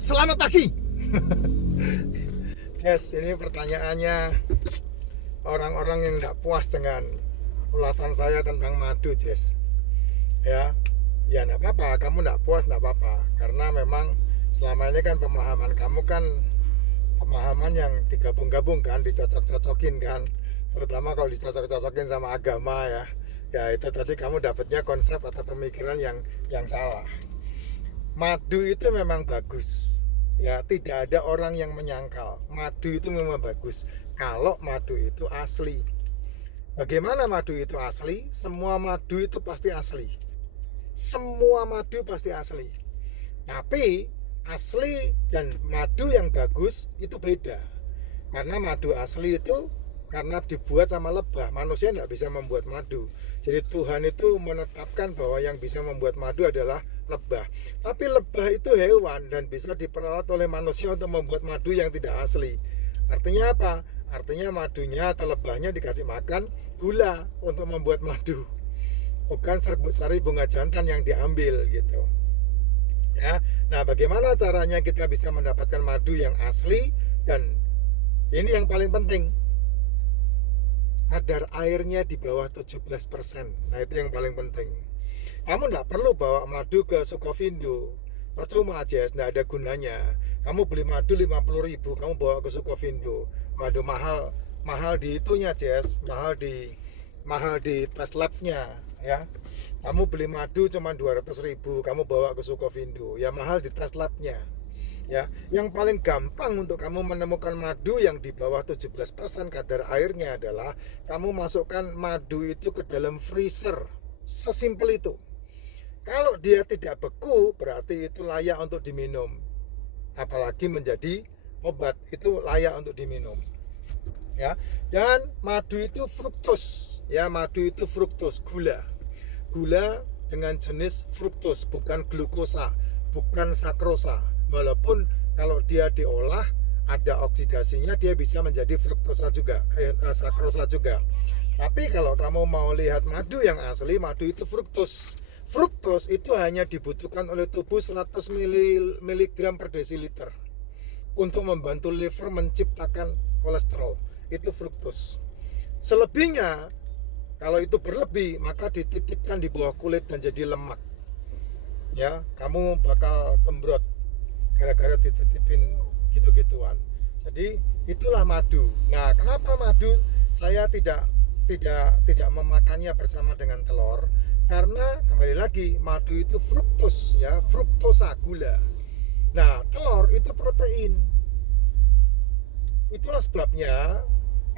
Selamat pagi. Yes, ini pertanyaannya orang-orang yang tidak puas dengan ulasan saya tentang madu, Jess. Ya, tidak apa-apa. Kamu tidak puas, tidak apa-apa. Karena memang selama ini kan pemahaman kamu kan pemahaman yang digabung-gabungkan, dicocok-cocokin kan. Terutama kalau dicocok-cocokin sama agama ya. Ya itu tadi kamu dapatnya konsep atau pemikiran yang salah. Madu itu memang bagus. Ya, tidak ada orang yang menyangkal. Madu itu memang bagus kalau madu itu asli. Bagaimana madu itu asli? Semua madu itu pasti asli. Semua madu pasti asli. Tapi asli dan madu yang bagus itu beda. Karena madu asli itu karena dibuat sama lebah. Manusia tidak bisa membuat madu. Jadi Tuhan itu menetapkan bahwa yang bisa membuat madu adalah lebah. Tapi lebah itu hewan dan bisa diperalat oleh manusia untuk membuat madu yang tidak asli. Artinya apa? Artinya madunya atau lebahnya dikasih makan gula untuk membuat madu. Bukan serbuk sari bunga jantan yang diambil gitu. Ya. Nah, bagaimana caranya kita bisa mendapatkan madu yang asli? Dan ini yang paling penting, kadar airnya di bawah 17%. Nah, itu yang paling penting. Kamu tidak perlu bawa madu ke Sukovindo, percuma aja, tidak ada gunanya. Kamu beli madu 50.000, kamu bawa ke Sukovindo, madu mahal di itunya, Jess, mahal di test labnya ya. Kamu beli madu cuma 200.000, kamu bawa ke Sukovindo, ya mahal di test labnya ya. Yang paling gampang untuk kamu menemukan madu yang di bawah 17% kadar airnya adalah kamu masukkan madu itu ke dalam freezer. Sesimpel itu. Kalau dia tidak beku, berarti itu layak untuk diminum. Apalagi menjadi obat, itu layak untuk diminum. Ya. Dan madu itu fruktos. Ya, madu itu fruktos, gula. Gula dengan jenis fruktos, bukan glukosa, bukan sakrosa. Walaupun kalau dia diolah ada oksidasinya, dia bisa menjadi fruktosa juga, sakrosa juga. Tapi kalau kamu mau lihat madu yang asli, madu itu fruktos. Fruktos itu hanya dibutuhkan oleh tubuh 100 mg per desiliter untuk membantu liver menciptakan kolesterol. Itu fruktos. Selebihnya, kalau itu berlebih, maka dititipkan di bawah kulit dan jadi lemak. Ya, kamu bakal kembrot gara-gara dititipin gitu-gituan. Jadi itulah madu. Nah, kenapa madu saya tidak memakannya bersama dengan telur? Karena kembali lagi, madu itu fruktos ya, fruktosa, gula. Nah, telur itu protein. Itulah sebabnya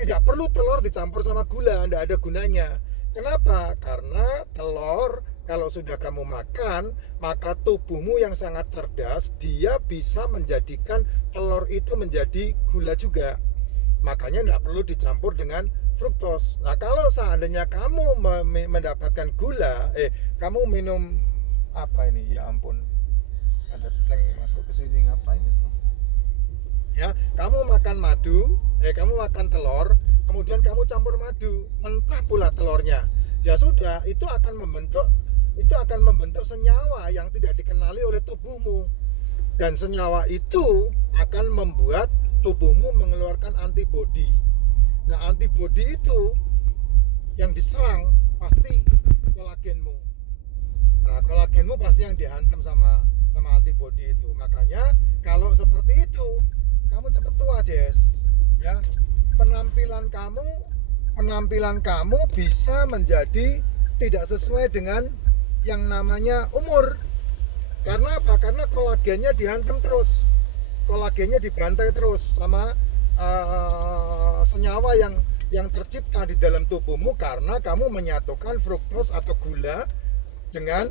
tidak perlu telur dicampur sama gula, tidak ada gunanya. Kenapa? Karena telur kalau sudah kamu makan, maka tubuhmu yang sangat cerdas, dia bisa menjadikan telur itu menjadi gula juga. Makanya tidak perlu dicampur dengan fruktos. Nah, kalau seandainya kamu mendapatkan gula, kamu minum apa ini? Ya ampun, ada tank masuk ke sini, ngapain itu? Ya, kamu makan madu, kamu makan telur, kemudian kamu campur madu, mentah pula telurnya. Ya sudah, itu akan membentuk senyawa yang tidak dikenali oleh tubuhmu. Dan senyawa itu akan membuat tubuhmu mengeluarkan antibodi. Nah, antibodi itu yang diserang pasti kolagenmu. Nah, kolagenmu pasti yang dihantam sama antibodi itu. Makanya kalau seperti itu, kamu cepat tua, Jess. Ya, penampilan kamu bisa menjadi tidak sesuai dengan yang namanya umur. Karena apa? Karena kolagennya dihantam terus, kolagennya dibantai terus sama senyawa yang tercipta di dalam tubuhmu karena kamu menyatukan fruktos atau gula dengan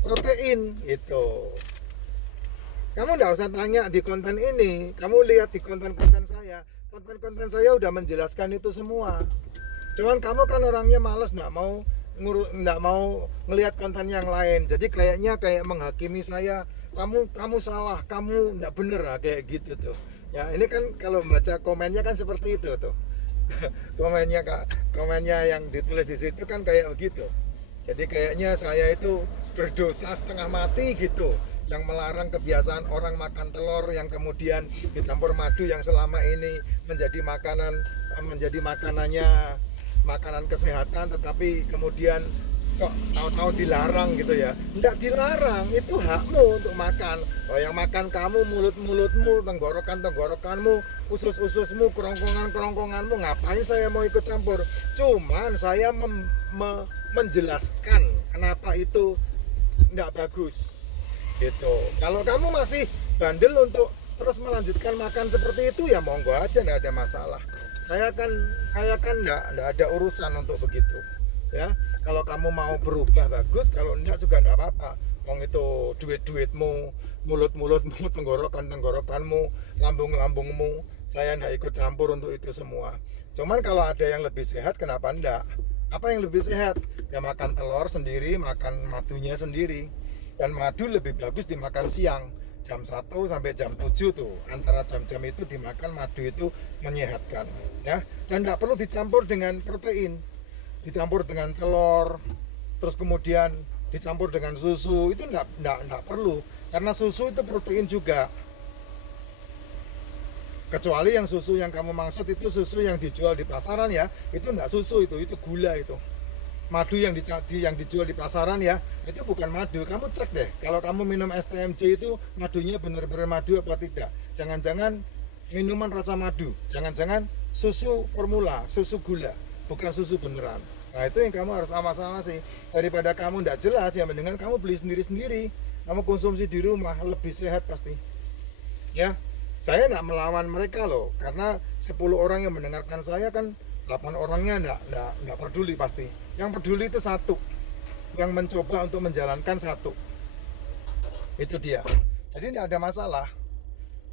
protein itu. Kamu tidak usah tanya di konten ini, kamu lihat di konten-konten saya. Konten-konten saya udah menjelaskan itu semua. Cuman kamu kan orangnya malas, nggak mau ngelihat konten yang lain. Jadi kayaknya kayak menghakimi saya, kamu salah, kamu nggak bener lah, kayak gitu tuh. Ya, ini kan kalau baca komennya kan seperti itu tuh. komennya yang ditulis di situ kan kayak begitu. Jadi kayaknya saya itu berdosa setengah mati gitu. yang melarang kebiasaan orang makan telur yang kemudian dicampur madu yang selama ini menjadi makanannya makanan kesehatan, tetapi kemudian kok tahu-tahu dilarang gitu ya. Tidak dilarang, itu hakmu untuk makan. Oh, yang makan kamu mulut-mulutmu, tenggorokanmu, usus-ususmu, kerongkonganmu, ngapain saya mau ikut campur? Cuman saya menjelaskan kenapa itu tidak bagus gitu. Kalau kamu masih bandel untuk terus melanjutkan makan seperti itu, ya monggo aja, tidak ada masalah. Saya kan tidak ada urusan untuk begitu ya. Kalau kamu mau berubah bagus, kalau enggak juga enggak apa-apa. Wong itu duit-duitmu, mulut-mulutmu, tenggorokanmu, lambung-lambungmu, saya enggak ikut campur untuk itu semua. Cuman kalau ada yang lebih sehat, kenapa enggak? Apa yang lebih sehat? Ya makan telur sendiri, makan madunya sendiri. Dan madu lebih bagus dimakan siang, jam 1 sampai jam 7 tuh. Antara jam-jam itu dimakan madu itu menyehatkan ya. Dan enggak perlu dicampur dengan protein. Dicampur dengan telur, terus kemudian dicampur dengan susu, itu enggak perlu, karena susu itu protein juga. Kecuali yang susu yang kamu maksud itu susu yang dijual di pasaran ya, itu enggak susu, itu gula itu. Madu yang dijual di pasaran ya, itu bukan madu. Kamu cek deh, kalau kamu minum STMJ itu madunya benar-benar madu apa tidak. Jangan-jangan minuman rasa madu, jangan-jangan susu formula, susu gula, bukan susu beneran. Nah itu yang kamu harus awasi. Daripada kamu tidak jelas, ya mendingan kamu beli sendiri-sendiri, kamu konsumsi di rumah, lebih sehat pasti ya. Saya tidak melawan mereka loh, karena 10 orang yang mendengarkan saya kan 8 orangnya tidak peduli pasti. Yang peduli itu satu, yang mencoba untuk menjalankan satu, itu dia. Jadi tidak ada masalah,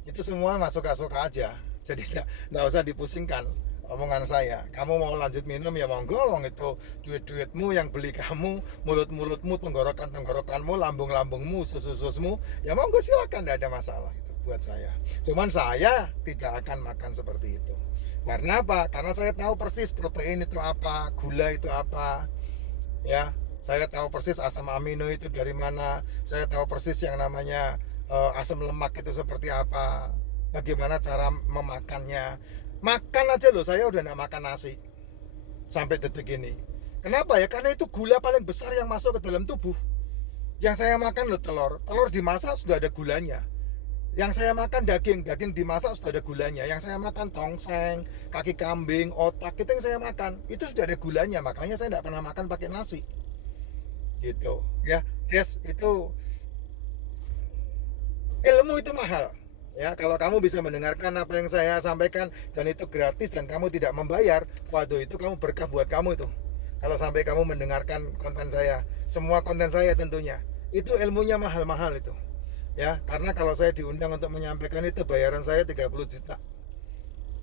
itu semua masuk-masuk aja. Jadi tidak usah dipusingkan omongan saya. Kamu mau lanjut minum ya monggo, wong itu duit-duitmu yang beli kamu, mulut-mulutmu, tenggorokanmu, lambung-lambungmu, usus-ususmu, ya monggo silakan, tidak ada masalah itu buat saya. Cuman saya tidak akan makan seperti itu. Karena apa? Karena saya tahu persis protein itu apa, gula itu apa ya. Saya tahu persis asam amino itu dari mana. Saya tahu persis yang namanya asam lemak itu seperti apa, bagaimana cara memakannya. Makan aja loh, saya udah gak makan nasi sampai detik ini. Kenapa ya? Karena itu gula paling besar yang masuk ke dalam tubuh. Yang saya makan loh telur dimasak sudah ada gulanya. Yang saya makan daging dimasak sudah ada gulanya. Yang saya makan tongseng, kaki kambing, otak, itu yang saya makan, itu sudah ada gulanya. Makanya saya tidak pernah makan pakai nasi gitu ya. Yes, itu ilmu itu mahal ya. Kalau kamu bisa mendengarkan apa yang saya sampaikan dan itu gratis dan kamu tidak membayar, waduh itu kamu berkah buat kamu itu. Kalau sampai kamu mendengarkan konten saya, semua konten saya tentunya, itu ilmunya mahal-mahal itu ya. Karena kalau saya diundang untuk menyampaikan itu bayaran saya 30 juta,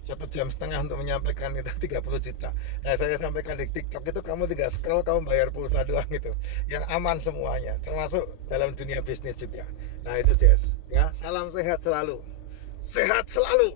1,5 jam untuk menyampaikan itu 30 juta. Nah saya sampaikan di TikTok itu kamu tinggal scroll, kamu bayar pulsa doang gitu, yang aman semuanya, termasuk dalam dunia bisnis juga. Nah itu Jess ya. Salam sehat selalu, sehat selalu.